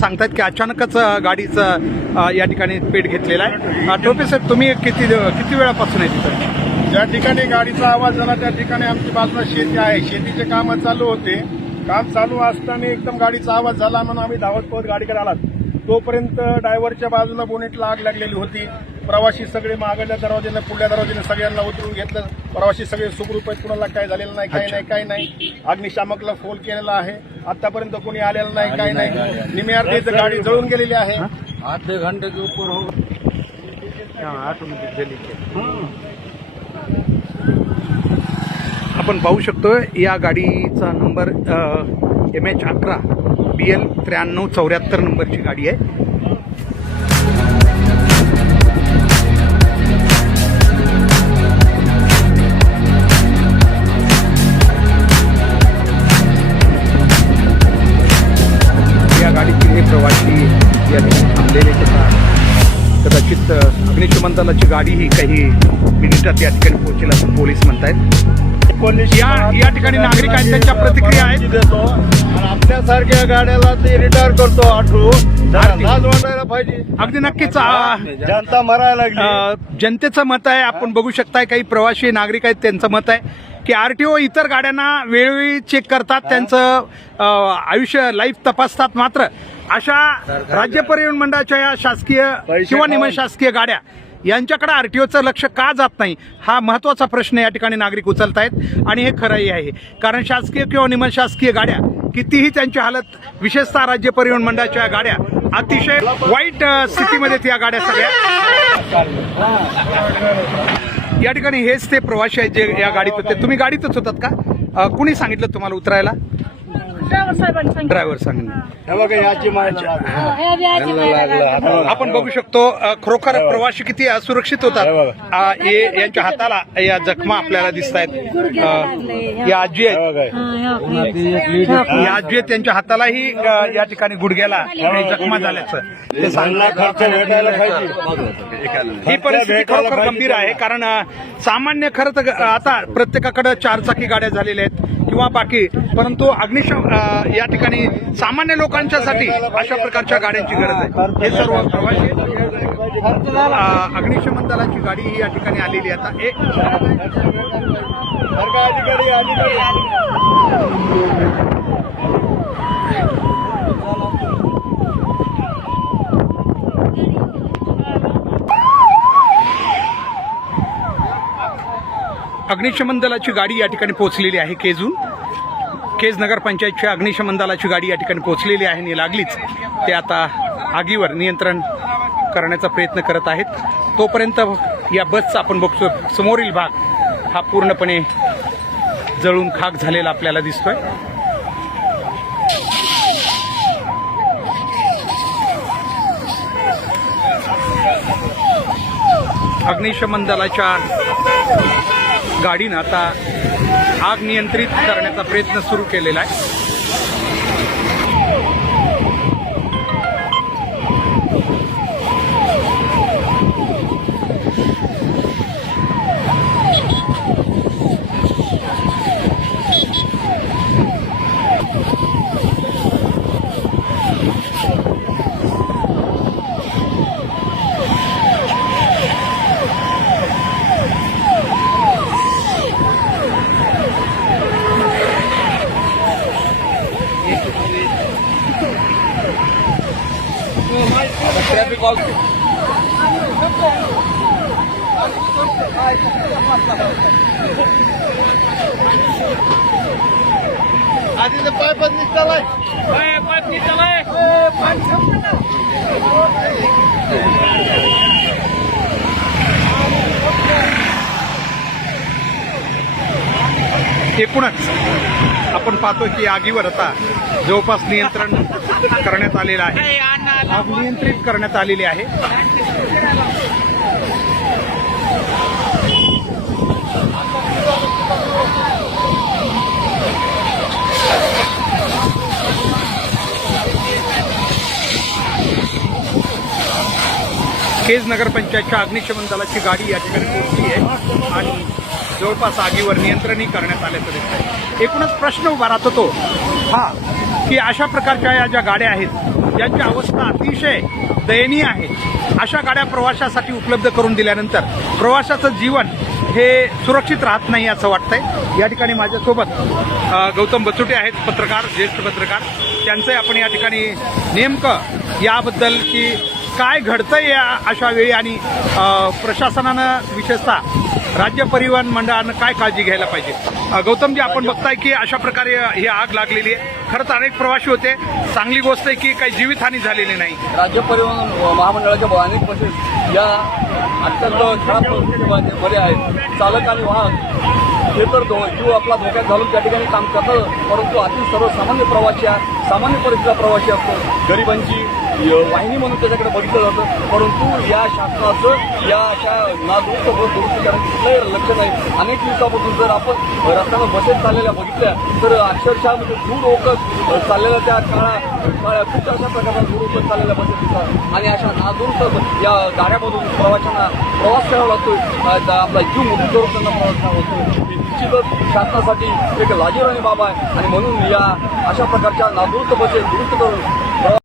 सांगतात की अचानकच गाडीचं या ठिकाणी पेट घेतलेला आहे. टोपे साहेब तुम्ही किती किती वेळापासून आहे तिथं? ज्या ठिकाणी गाडीचा आवाज झाला त्या ठिकाणी आमची बाजूला शेती आहे. शेतीचे काम चालू होते. काम चालू असताना एकदम गाडीचा आवाज झाला म्हणून आम्ही धावत पोहत गाडीकडे आलात. तोपर्यंत ड्रायव्हरच्या बाजूला बोनेटला आग लागलेली होती. प्रवासी सगळे मागल्या दरवाजेनं पुढल्या दरवाजेनं सगळ्यांना उतरून घेतलं. प्रवासी सगळे सुखरूप आहेत कुणाला काय झालेलं नाही काही नाही काही नाही. अग्निशामकला फोन केलेला आहे. आतापर्यंत कोणी आलेलं नाही काही नाही. निम्या अर्धीच गाडी जळून गेलेली आहे. आधे घंटे के ऊपर हो. आपण पाहू शकतो या गाडीचा नंबर एम एच अकरा बी एल त्र्याण्णव चौऱ्याहत्तर नंबरची गाडी आहे. अ, अग्निशमन दलाची गाडी ही काही मिनिटात या ठिकाणी पोहोचेल असं पोलीस म्हणतायत. या या ठिकाणी नागरिकांच्या प्रतिक्रिया आहेत. देतो आपल्यासारख्या गाड्याला ते रिटायर करतो आठवू. पाहिजे. अगदी नक्कीच जनता मरायला लागली. जनतेचं मत आहे आपण बघू शकताय काही प्रवासी नागरिक आहेत त्यांचं मत आहे की आरटीओ इतर गाड्यांना वेळोवेळी चेक करतात त्यांचं आयुष्य लाईफ तपासतात मात्र अशा राज्य परिवहन मंडळाच्या या शासकीय किंवा खाऊन. निमन शासकीय गाड्या यांच्याकडे आरटीओचं लक्ष का जात नाही? हा महत्त्वाचा प्रश्न या ठिकाणी नागरिक उचलत आहेत आणि हे खरंही आहे. कारण शासकीय किंवा निमन शासकीय गाड्या कितीही त्यांची हालत विशेषतः राज्य परिवहन मंडळाच्या गाड्या अतिशय वाईट स्थितीमध्ये या गाड्या सगळ्या. या ठिकाणी हेच ते प्रवासी आहेत जे या गाडीत होते. तुम्ही गाडीतच होतात का? कुणी सांगितलं तुम्हाला उतरायला? ड्रायव्हर साहेबांनी सांगितलं. ड्रायव्हर सांगितलं हे. बघा याची माहिती हे बी आजी आपण बघू शकतो अ, खरोखर प्रवासी किती असुरक्षित होतात. हे यांच्या हाताला या जखमा आपल्याला दिसत आहेत या आजी आहेत. या आजी आहेत त्यांच्या हातालाही अ, या ठिकाणी गुडघ्याला काही जखमा झाल्याचं. ते चांगला खर्च भेटायला पाहिजे. ही परिस्थिती खरोखर गंभीर आहे कारण अ, सामान्य खरं तर अ, आता प्रत्येकाकडे चारचाकी गाड्या झालेल्या आहेत. किंवा बाकी परंतु अग्निशम या ठिकाणी सामान्य लोकांच्यासाठी अशा प्रकारच्या गाड्यांची गरज आहे. हे सर्व प्रवासी अग्निशमन दलाची गाडी ही या ठिकाणी आलेली आता एक अग्निशमन दलाची गाडी या ठिकाणी पोहोचलेली आहे केजून. केज नगरपंचायतच्या अग्निशमन दलाची गाडी या ठिकाणी पोचलेली आहे आणि लागलीच. ते आता आगीवर नियंत्रण करण्याचा प्रयत्न करत आहेत. तोपर्यंत या बसचा आपण बघतो समोरील भाग हा पूर्णपणे जळून खाक झालेला आपल्याला दिसतोय. अग्निशमन दलाच्या गाडीनं आता आग नियंत्रित करण्याचा प्रयत्न सुरू केलेला आहे. ट्रॅफिक आधी ते पाय पण निघतालाय एकूणच आपण पाहतो की आगीवर आता जवळपास नियंत्रण करण्यात आलेलं आहे. आग नियंत्रित करण्यात आलेली आहे. केज नगरपंचायतच्या अग्निशमन दलाची गाडी या ठिकाणी पोहोचली आहे. आणि जवळपास आगीवर नियंत्रणही करण्यात आल्याचं दिसत आहे एकूणच प्रश्न उभा राहतो तो हा की अशा प्रकारच्या या ज्या गाड्या आहेत ज्यांची अवस्था अतिशय दयनीय आहे. अशा गाड्या प्रवाशासाठी उपलब्ध करून दिल्यानंतर प्रवाशाचं जीवन हे सुरक्षित राहत नाही असं वाटतंय. या ठिकाणी माझ्यासोबत गौतम बचुटे आहेत पत्रकार ज्येष्ठ पत्रकार. त्यांचंही आपण या ठिकाणी नेमकं याबद्दल की काय घडतंय या अशा वेळी आणि प्रशासनानं विशेषतः राज्य परिवहन मंडळानं काय काळजी घ्यायला पाहिजे? गौतमजी आपण बघताय की अशा प्रकारे ही आग लागलेली आहे. खरंच अनेक प्रवासी होते. चांगली गोष्ट आहे की काही जीवितहानी झालेली नाही. राज्य परिवहन महामंडळाच्या अनेक बसेस या अत्यंत खराब परिस्थितीमध्ये आहेत. चालक आणि वाहक हे तर धो- जीव आपला धोक्यात घालून त्या ठिकाणी काम करतात. परंतु अति सर्वसामान्य प्रवासी सामान्य परिस्थितीचा प्रवासी असतो. गरिबांची वाहिनी म्हणून त्याच्याकडे बघितलं जातं. परंतु या शासनाचं या अशा नादुरुस्त बस दुरुस्त करण्याचं कुठलंही लक्ष नाही. अनेक दिवसापासून जर आपण रस्त्यानं बसेस चाललेल्या बघितल्या तर अक्षरशः म्हणजे दूर ओकत चाललेल्या त्या काळा काळ्या खूप अशा प्रकारच्या दूर चाललेल्या बसेस दिसतात. आणि अशा नादुरुस्त या गाड्यामधून प्रवाशांना प्रवास करावा लागतो आपला जीव मोठी करून त्यांना प्रवास करावा लागतो ही निश्चितच शासनासाठी एक लाजीरवाणी बाब आहे. आणि म्हणून या अशा प्रकारच्या नादुरुस्त बसेस दुरुस्त करून